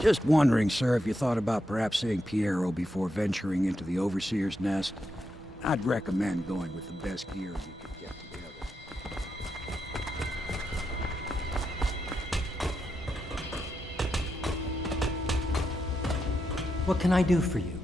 Just wondering, sir, if you thought about perhaps seeing Piero before venturing into the Overseer's nest. I'd recommend going with the best gear you could get together. What can I do for you?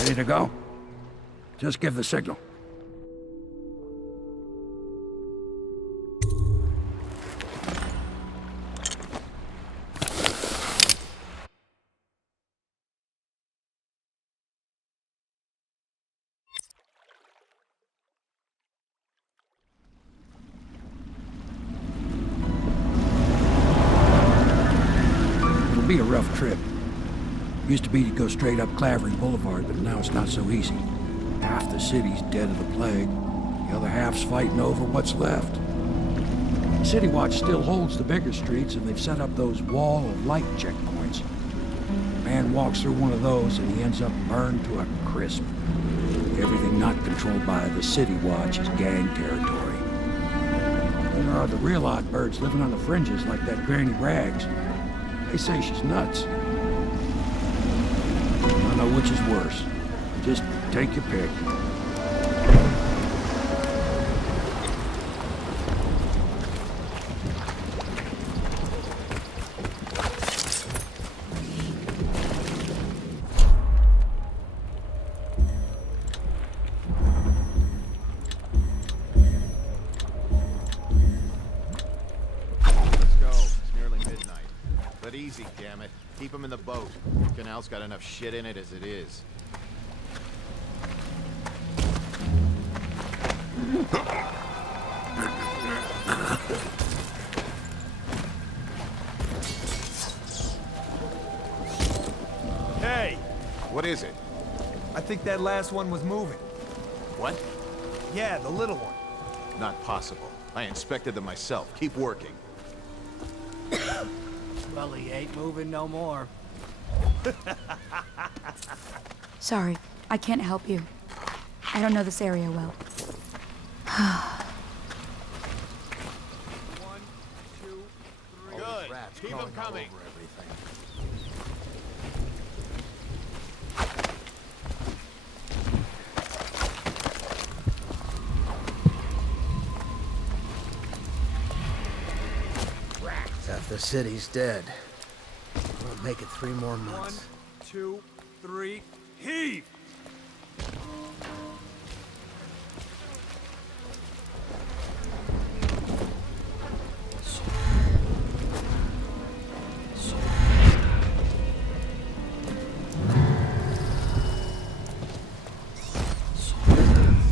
Ready to go? Just give the signal. It'll be a rough trip. Used to be to go straight up Clavering Boulevard, but now it's not so easy. Half the city's dead of the plague. The other half's fighting over what's left. City Watch still holds the bigger streets, and they've set up those wall of light checkpoints. A man walks through one of those, and he ends up burned to a crisp. Everything not controlled by the City Watch is gang territory. And there are the real odd birds living on the fringes like that Granny Rags. They say she's nuts. I don't know which is worse. Just take your pick. Easy, damn it. Keep him in the boat. Canal's got enough shit in it as it is. Hey! What is it? I think that last one was moving. What? Yeah, the little one. Not possible. I inspected them myself. Keep working. Well, he ain't moving no more. Sorry, I can't help you. I don't know this area well. One, two, three. Good. Keep them coming. Half the city's dead. Won't make it 3 more months. 1, 2, 3, heave!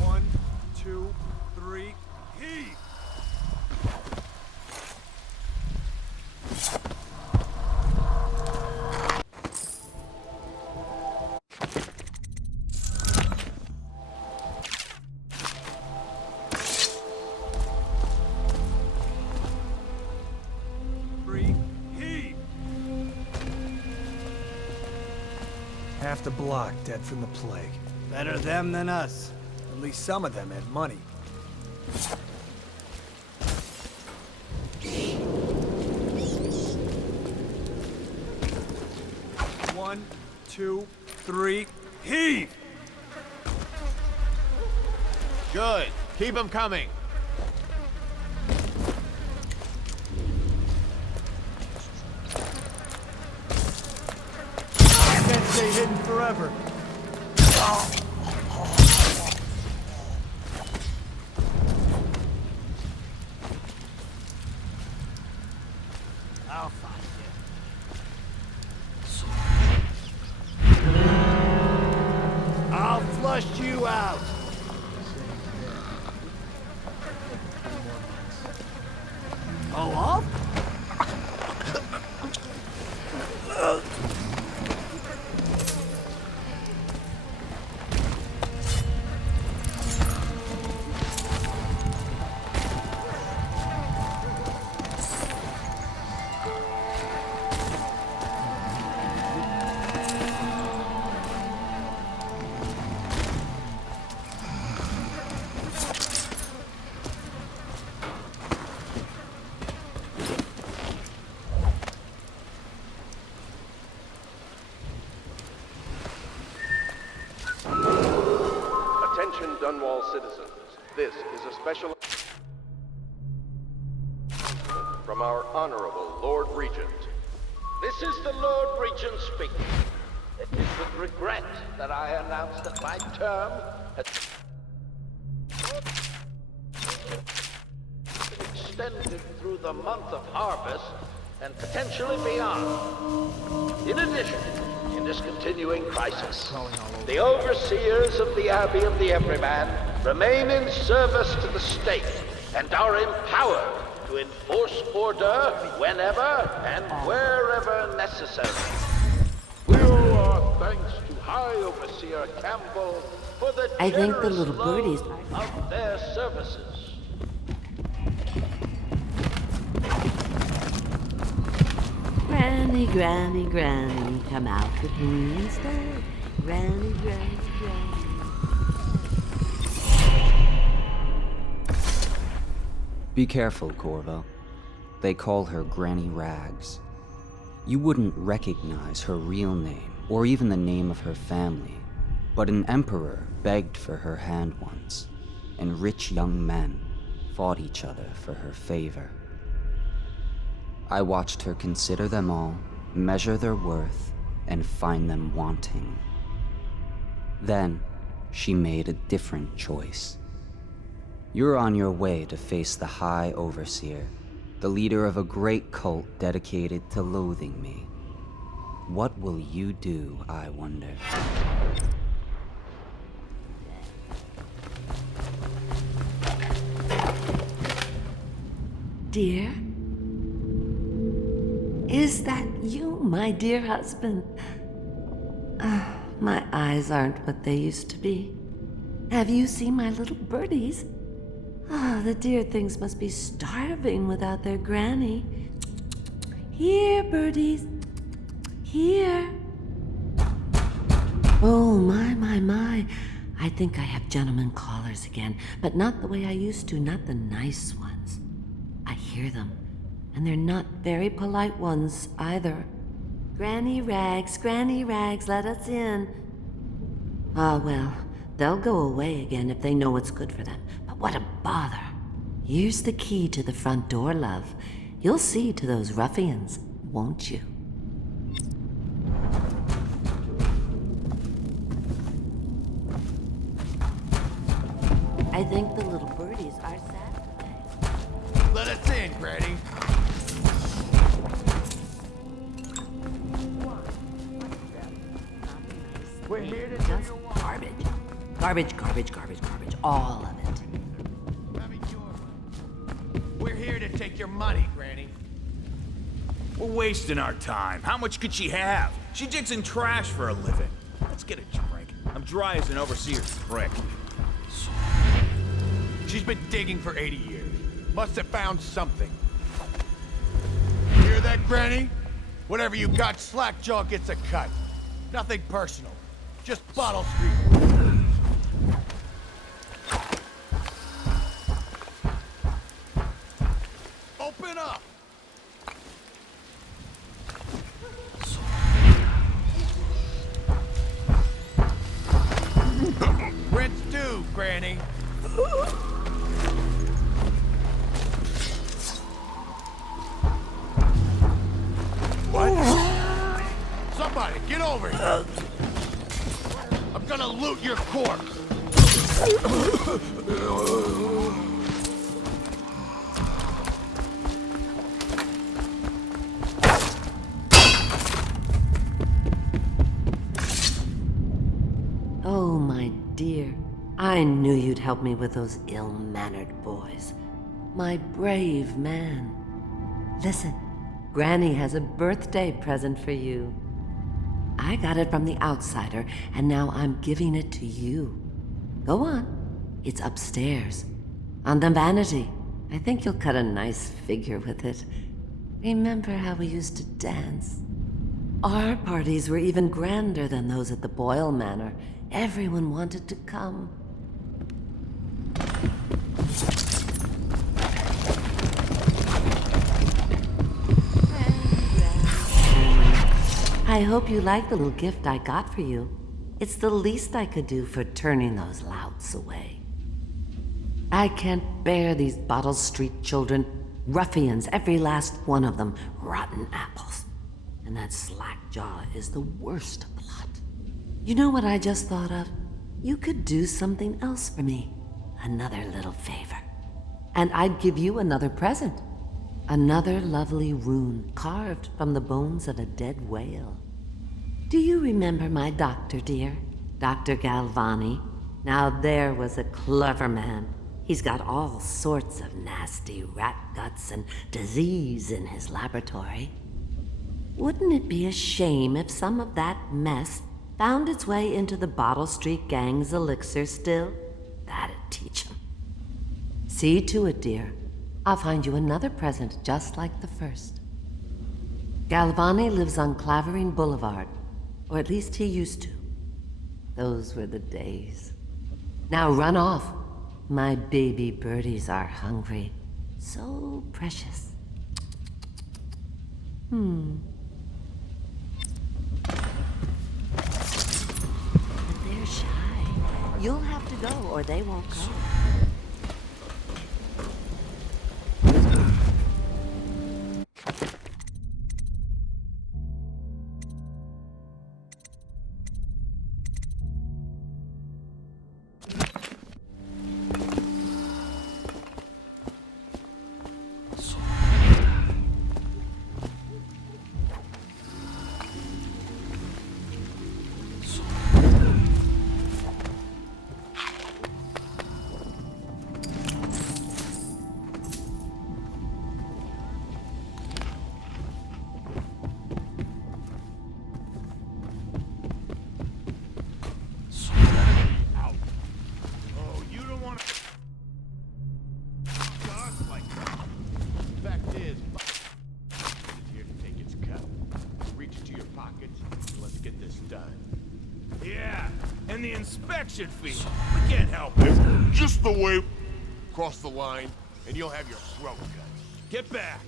One, two, three, heave! Half the block dead from the plague. Better them than us. At least some of them had money. One, two, three, heave! Good. Keep them coming. Can't stay hidden forever. I'll find you. I'll flush you out. Dunwall citizens, this is a special from our Honorable Lord Regent. This is the Lord Regent speaking. It is with regret that I announce that my term has been extended through the month of harvest and potentially beyond. In addition, in this continuing crisis, the overseers of the Abbey of the Everyman remain in service to the state and are empowered to enforce order whenever and wherever necessary. We owe our thanks to High Overseer Campbell for the I think the generous little birdies loan of their services. Granny, Granny, Granny, come out with me instead. Granny, Granny, Granny. Be careful, Corvo. They call her Granny Rags. You wouldn't recognize her real name, or even the name of her family, but an emperor begged for her hand once, and rich young men fought each other for her favor. I watched her consider them all, measure their worth, and find them wanting. Then, she made a different choice. You're on your way to face the High Overseer, the leader of a great cult dedicated to loathing me. What will you do, I wonder? Dear? Is that you, my dear husband? My eyes aren't what they used to be. Have you seen my little birdies? The dear things must be starving without their granny. Here, birdies. Here. Oh, my. I think I have gentlemen callers again, but not the way I used to, not the nice ones. I hear them, and they're not very polite ones either. Granny Rags, let us in. Ah, well, they'll go away again if they know what's good for them. But what a bother. Here's the key to the front door, love. You'll see to those ruffians, won't you? I think the little birdies are sad today. Let us in, Granny. We're here to Just garbage. Garbage. All of it. We're here to take your money, Granny. We're wasting our time. How much could she have? She digs in trash for a living. Let's get a drink. I'm dry as an overseer's prick. She's been digging for 80 years. Must have found something. Hear that, Granny? Whatever you got, Slackjaw gets a cut. Nothing personal. Just bottle street. Open up! Rinse due, Granny. What? Somebody, get over here. I'm gonna loot your corpse. Oh, my dear. I knew you'd help me with those ill-mannered boys. My brave man. Listen, Granny has a birthday present for you. I got it from the outsider, and now I'm giving it to you. Go on. It's upstairs. On the vanity. I think you'll cut a nice figure with it. Remember how we used to dance? Our parties were even grander than those at the Boyle Manor. Everyone wanted to come. I hope you like the little gift I got for you. It's the least I could do for turning those louts away. I can't bear these Bottle Street children. Ruffians, every last one of them. Rotten apples. And that slack-jaw is the worst lot. You know what I just thought of? You could do something else for me. Another little favor. And I'd give you another present. Another lovely rune carved from the bones of a dead whale. Do you remember my doctor, dear? Dr. Galvani? Now there was a clever man. He's got all sorts of nasty rat guts and disease in his laboratory. Wouldn't it be a shame if some of that mess found its way into the Bottle Street Gang's elixir still? That'd teach him. See to it, dear. I'll find you another present just like the first. Galvani lives on Clavering Boulevard, or at least he used to. Those were the days. Now run off. My baby birdies are hungry. So precious. But they're shy. You'll have to go, or they won't go. And the inspection fee. We can't help it. Just the way cross the line, and you'll have your throat cut. Get back.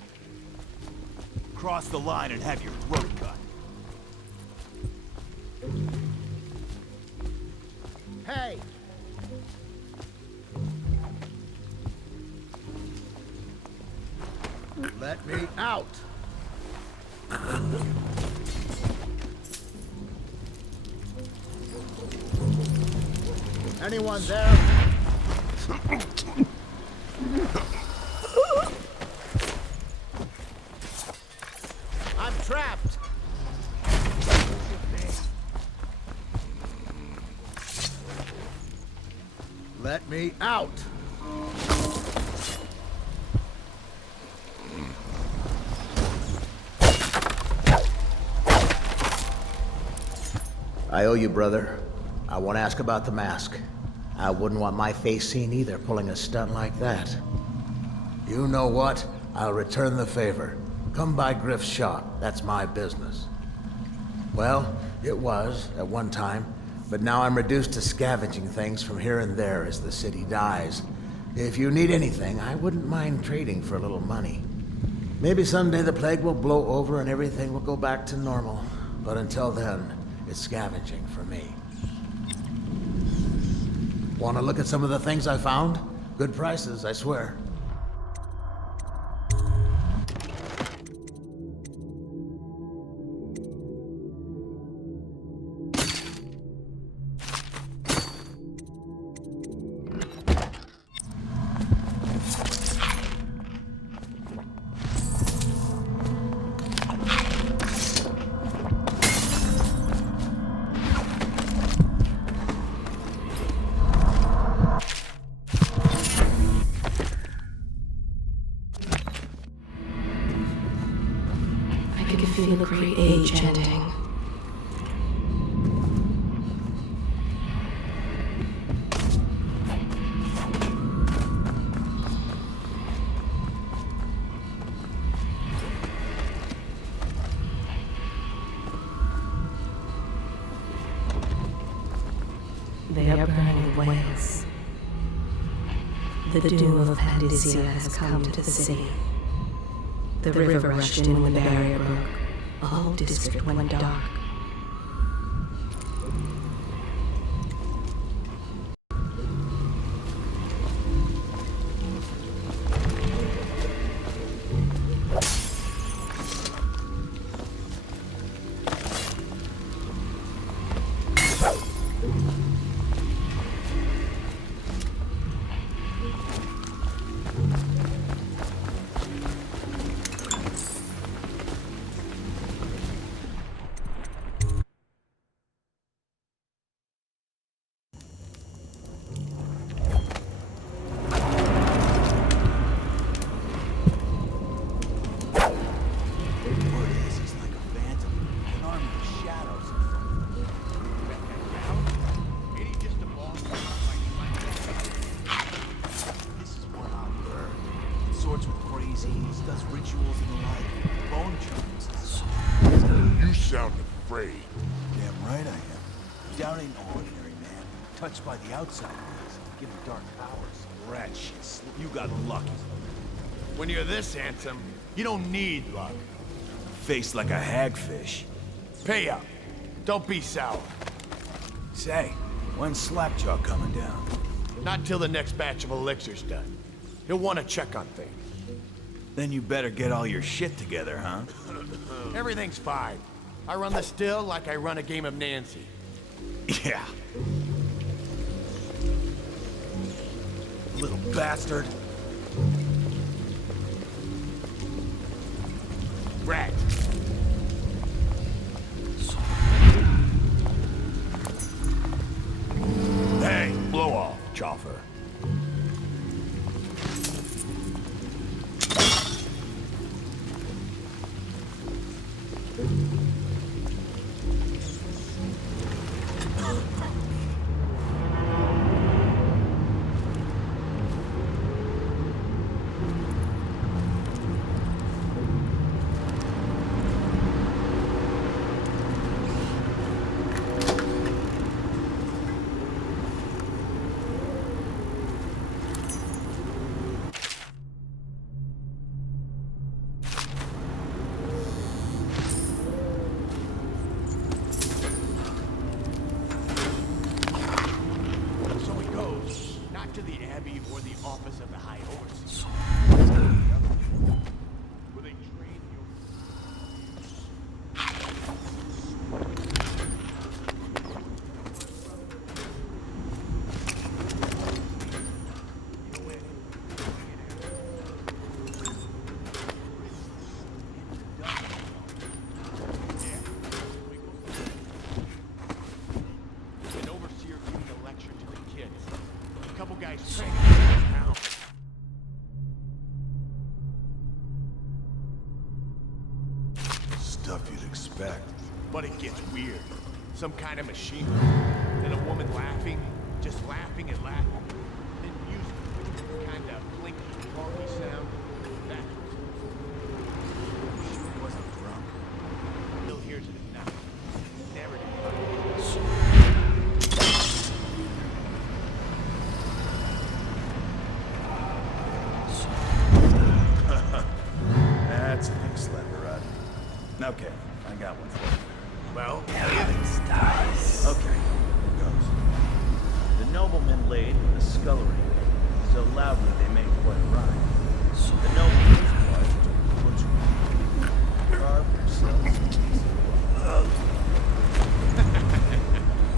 Cross the line and have your throat cut. Hey! Let me out! Anyone there? I'm trapped! Let me out! I owe you, brother. I won't ask about the mask. I wouldn't want my face seen either, pulling a stunt like that. You know what? I'll return the favor. Come by Griff's shop. That's my business. Well, it was, at one time, but now I'm reduced to scavenging things from here and there as the city dies. If you need anything, I wouldn't mind trading for a little money. Maybe someday the plague will blow over and everything will go back to normal. But until then, it's scavenging for me. Want to look at some of the things I found? Good prices, I swear. Feel a great age ending. They are burning the whales. The doom of Pandisia has come to the city. The river rushed in when the barrier broke. The whole district went dark. ain't ordinary, man. Touched by the outside things, given dark powers. Rat shit. You got lucky. When you're this handsome, you don't need luck. Face like a hagfish. Pay up. Don't be sour. Say, when's Slapjaw coming down? Not till the next batch of elixirs done. He'll want to check on things. Then you better get all your shit together, huh? Everything's fine. I run the still like I run a game of Nancy. Yeah. Little bastard. Rat. Hey, blow off, Choffer. To the Abbey or the office of the High Overseer. Where they train an overseer giving a lecture to the kids. A couple guys training now. Stuff you'd expect. But it gets weird. Some kind of machine. And a woman laughing. Just laughing and laughing. Then music. Kind of blinky, funky sound. That she wasn't drunk. Still hears it at night. Never did. That's a big slapper, Rod. Okay, I got one for you. Well, Okay, here goes. The nobleman laid with the scullery, so loudly they made quite a rhyme. The nobleman's wife took the butcher, carved herself a piece of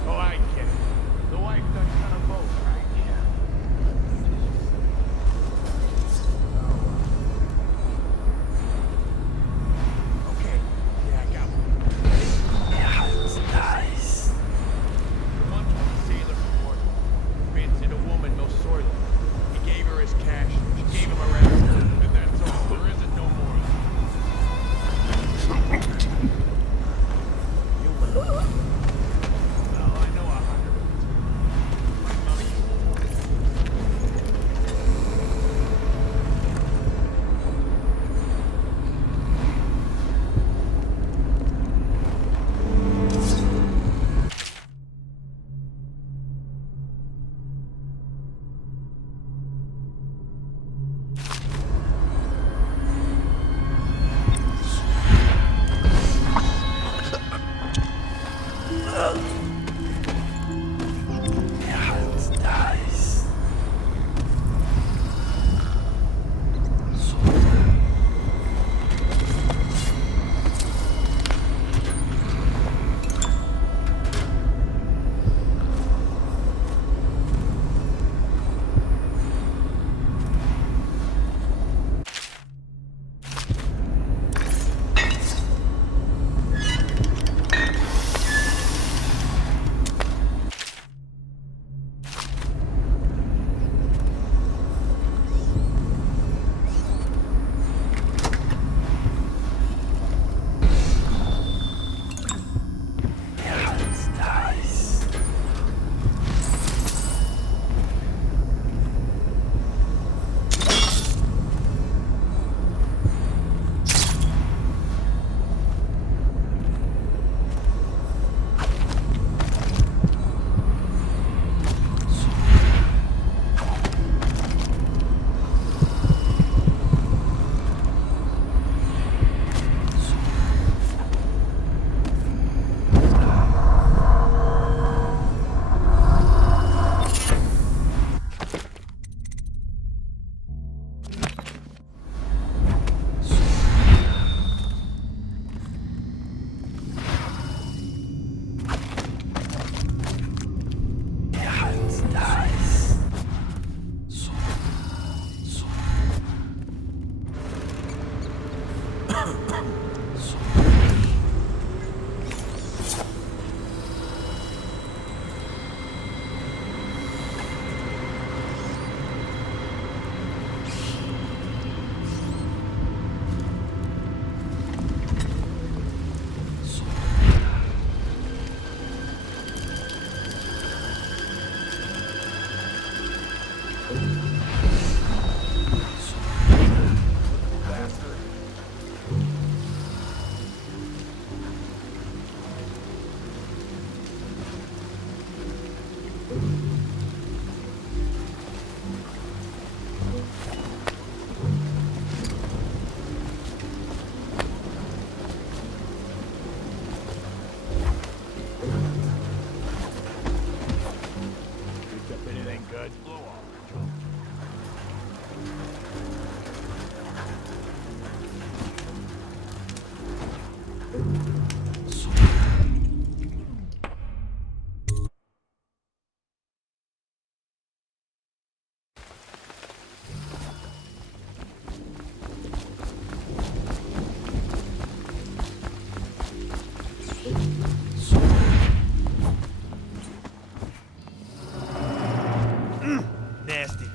oh, I get it. The wife done cut them both, right? Okay, yeah, I got one. Yeah, it's nice. Once was a sailor from Porto. Fancied a woman no soil. He gave her his cash. He gave him a rest. And that's all. There isn't no more.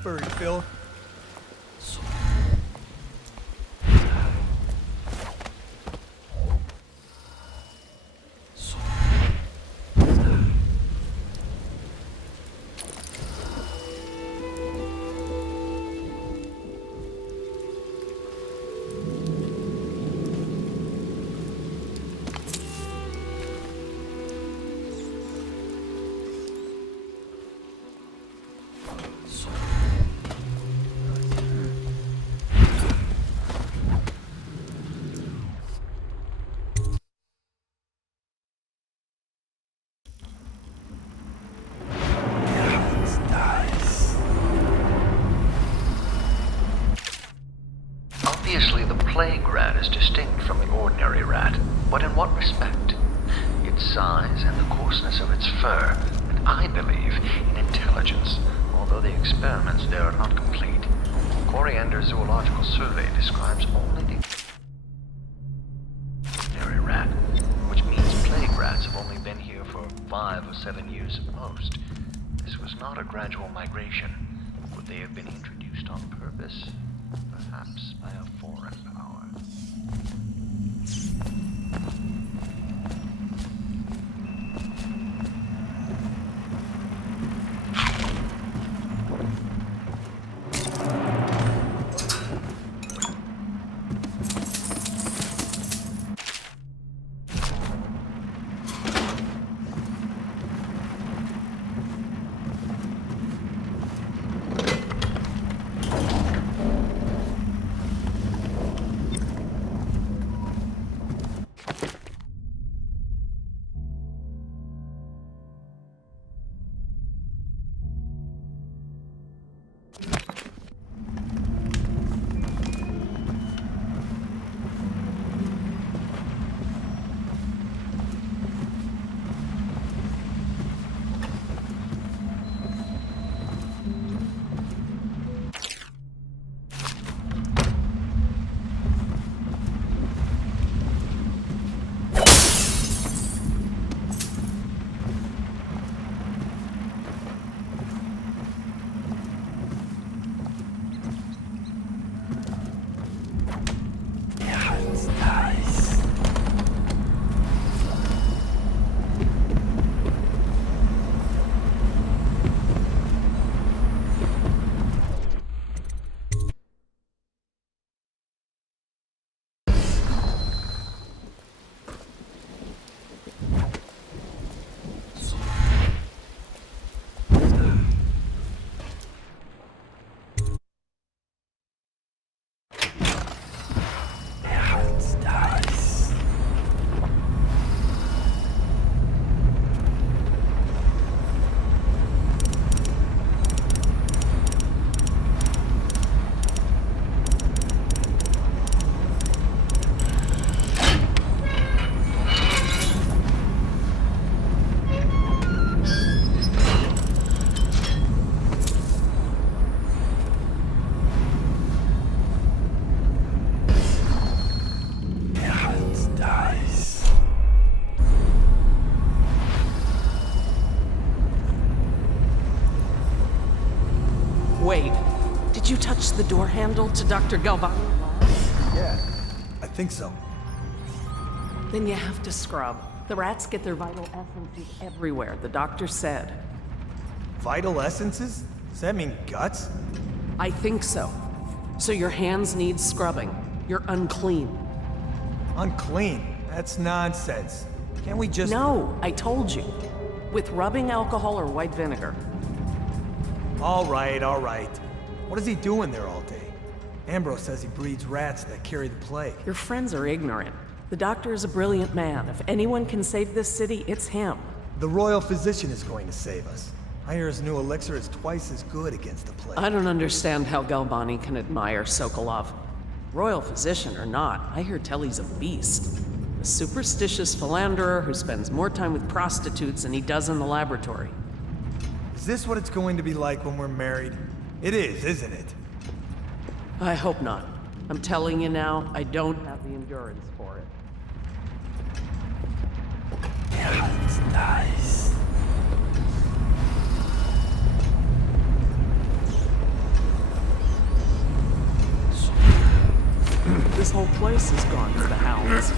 furry Phil. Obviously, the plague rat is distinct from the ordinary rat, but in what respect? Its size and the coarseness of its fur, and I believe in intelligence, although the experiments there are not complete. Coriander Zoological Survey describes only the ordinary rat, which means plague rats have only been here for 5 or 7 years at most. This was not a gradual migration. Would they have been introduced on purpose? Perhaps by a foreign power. Wait, did you touch the door handle to Dr. Galvani? Yeah, I think so. Then you have to scrub. The rats get their vital essences everywhere, the doctor said. Vital essences? Does that mean guts? I think so. So your hands need scrubbing. You're unclean. Unclean? That's nonsense. Can't we just... No, I told you. With rubbing alcohol or white vinegar. All right, all right. What is he doing there all day? Ambrose says he breeds rats that carry the plague. Your friends are ignorant. The doctor is a brilliant man. If anyone can save this city, it's him. The royal physician is going to save us. I hear his new elixir is twice as good against the plague. I don't understand how Galvani can admire Sokolov. Royal physician or not, I hear Telly's a beast. A superstitious philanderer who spends more time with prostitutes than he does in the laboratory. Is this what it's going to be like when we're married? It is, isn't it? I hope not. I'm telling you now, I don't have the endurance for it. Yeah, it's nice. whole place has gone to the hounds.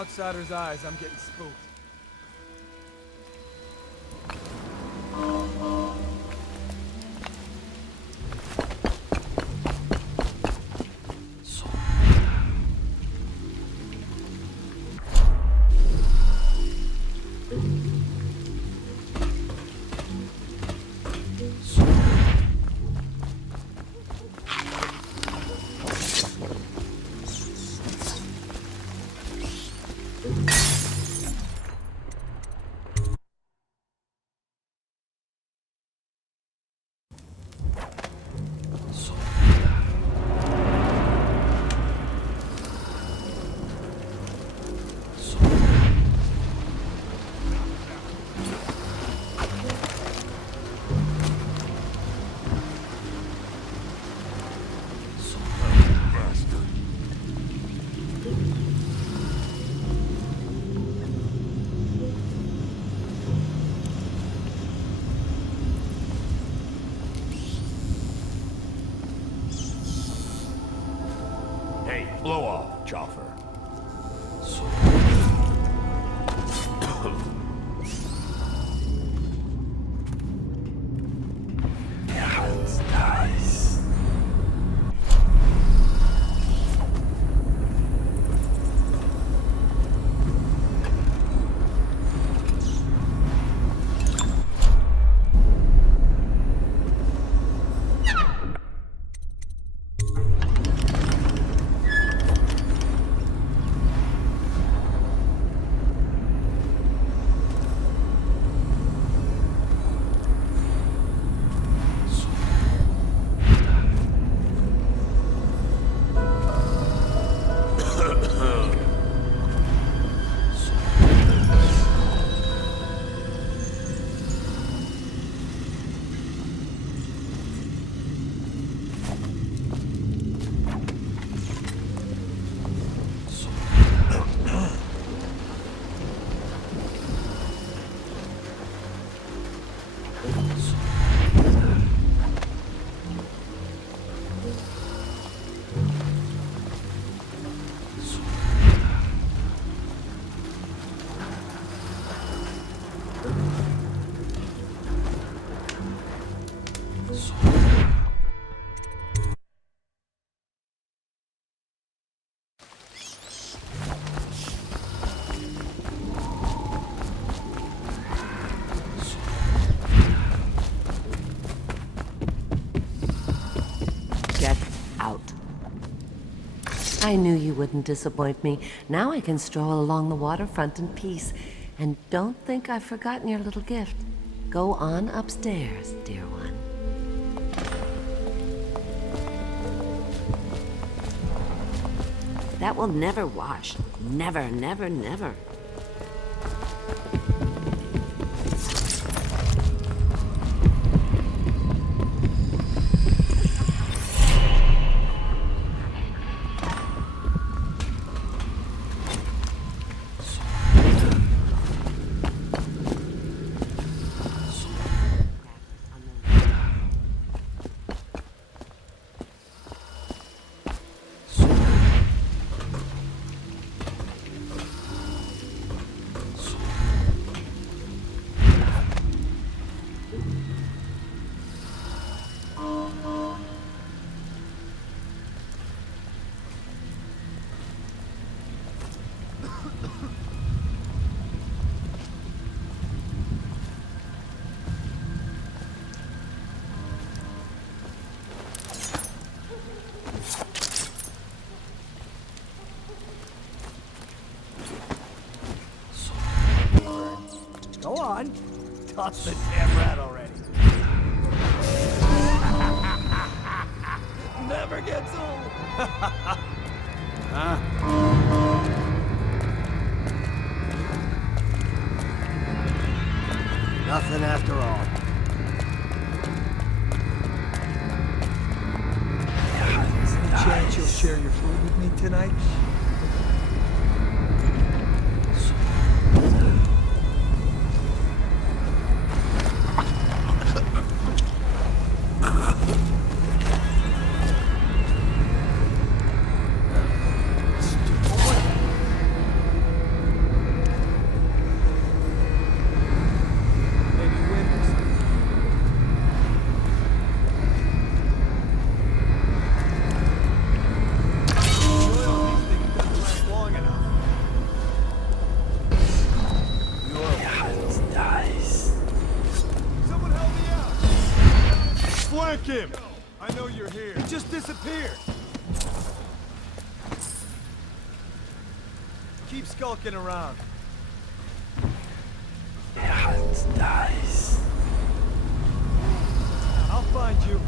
Outsider's eyes, I'm getting spooked. blow off, Chauffeur. I knew you wouldn't disappoint me. Now I can stroll along the waterfront in peace. And don't think I've forgotten your little gift. Go on upstairs, dear one. That will never wash. Never, never, never. Go on. Toss the damn rat already. Never gets old. Nothing after all. Any chance you'll share your food with me tonight? Him! I know you're here. He just disappeared. Keep skulking around. Nice. I'll find you.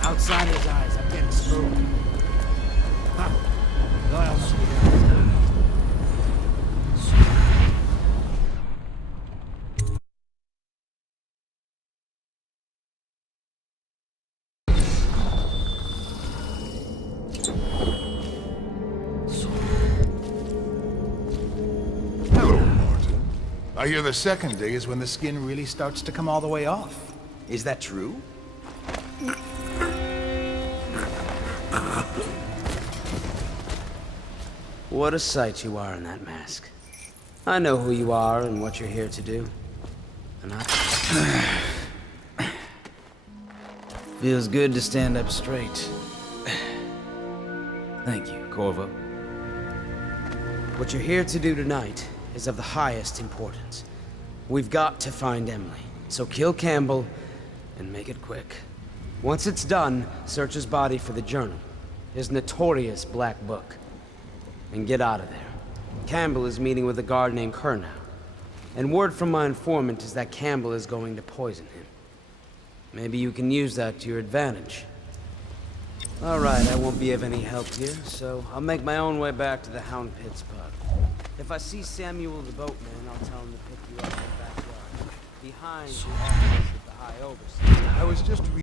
Outside his eyes, I'm getting spooked. Huh. I hear the second day is when the skin really starts to come all the way off. Is that true? What a sight you are in that mask. I know who you are and what you're here to do. And feels good to stand up straight. Thank you, Corvo. What you're here to do tonight is of the highest importance. We've got to find Emily, so kill Campbell and make it quick. Once it's done, search his body for the journal, his notorious black book, and get out of there. Campbell is meeting with a guard named Kernow, and word from my informant is that Campbell is going to poison him. Maybe you can use that to your advantage. All right, I won't be of any help here, so I'll make my own way back to the Hound Pits pub. If I see Samuel the boatman, I'll tell him to pick you up in the backyard, behind the office of the High Overseer. I was just